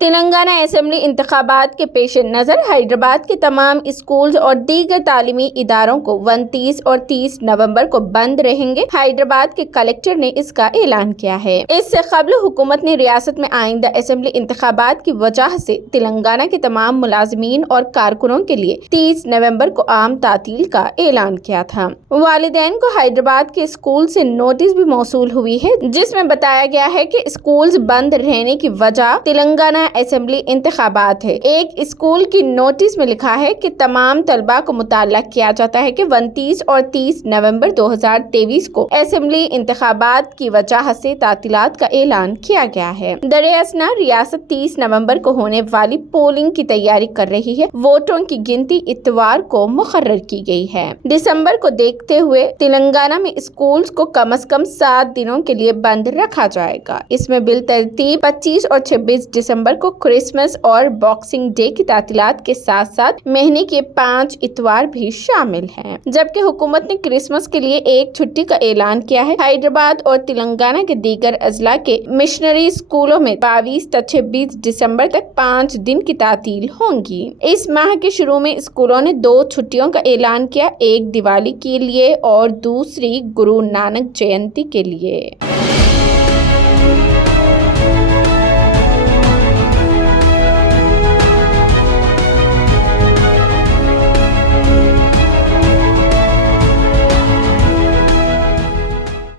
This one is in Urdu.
تلنگانہ اسمبلی انتخابات کے پیش نظر حیدرآباد کے تمام اسکولز اور دیگر تعلیمی اداروں کو 29 اور 30 نومبر کو بند رہیں گے۔ حیدرآباد کے کلکٹر نے اس کا اعلان کیا ہے۔ اس سے قبل حکومت نے ریاست میں آئندہ اسمبلی انتخابات کی وجہ سے تلنگانہ کے تمام ملازمین اور کارکنوں کے لیے 30 نومبر کو عام تعطیل کا اعلان کیا تھا۔ والدین کو حیدرآباد کے اسکول سے نوٹس بھی موصول ہوئی ہے، جس میں بتایا گیا ہے کہ اسکولز بند رہنے کی وجہ تلنگانہ اسمبلی انتخابات ہے۔ ایک اسکول کی نوٹس میں لکھا ہے کہ تمام طلباء کو مطلع کیا جاتا ہے کہ 29 اور 30 نومبر 2023 کو اسمبلی انتخابات کی وجہ سے تعطیلات کا اعلان کیا گیا ہے۔ دراصل ریاست 30 نومبر کو ہونے والی پولنگ کی تیاری کر رہی ہے۔ ووٹوں کی گنتی اتوار کو مقرر کی گئی ہے۔ دسمبر کو دیکھتے ہوئے تلنگانہ میں اسکولز کو کم از کم 7 دنوں کے لیے بند رکھا جائے گا۔ اس میں بالترتیب 25 اور 26 دسمبر کو کرسمس اور باکسنگ ڈے کی تعطیلات کے ساتھ ساتھ مہینے کے 5 اتوار بھی شامل ہیں، جبکہ حکومت نے کرسمس کے لیے ایک چھٹی کا اعلان کیا ہے۔ حیدرآباد اور تلنگانہ کے دیگر اضلاع کے مشنری اسکولوں میں 22 تا 26 دسمبر تک 5 دن کی تعطیل ہوں گی۔ اس ماہ کے شروع میں اسکولوں نے 2 چھٹیوں کا اعلان کیا، ایک دیوالی کے لیے اور دوسری گرو نانک جینتی کے لیے۔